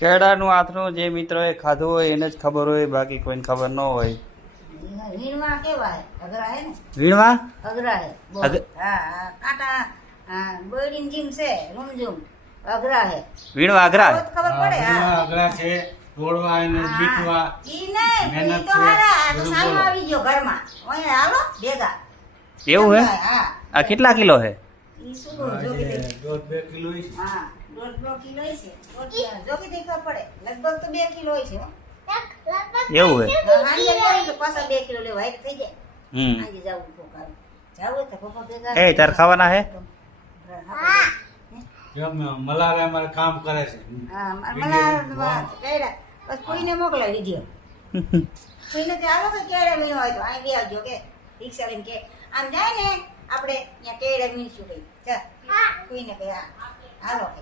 કેળાનું આથરું જે મિત્રોએ ખાધું હોય એને જ ખબર હોય, બાકી કોઈને ખબર ન હોય. વીણવા કેવા હે? અઘરા હે ને? વીણવા અઘરા હે બહુ. હા કાંટા બોયડીન જીમ છે રૂમઝૂમ અઘરા હે. વીણવા અઘરા આવું જ ખબર પડે. હા અઘરા છે, તોડવા અને બીટવા ઈ નહીં ઈ મહેનત તો છે, હારા આ તો બધું સામે બોલો. આવી ગયો ઘરમાં. ઓય હાલો ભેગા. એવું હે? હા આ કેટલા કિલો હે? ઈ શું જોગી દે. 1.5-2 કિલો છે. હા 1.5 કિલો છે. જોગી દે ખબર પડે. લગભગ તો 2 કિલો છે હો. એવું હે? હાંજે જાય તો પાછા 2 કિલો લેવા એક થઈ જાય. હમ. હાંજે જાવું કોકારું. જાવું તો પપ્પા ભેગા. એ તાર ખાવાના હે? કેમ મલારે અમારે કામ કરે છે. હા મને કેડા બસ કોઈને મોકલાવી વિડિયો. કોઈને કે આવો કે કેડે મીનો હોય તો અહીં બે આવજો કે રિક્ષા લઈને કે આમ જાય ને આપણે ત્યાં કેડે મીનશું કઈ ચાલ કોઈને કે હાલો કે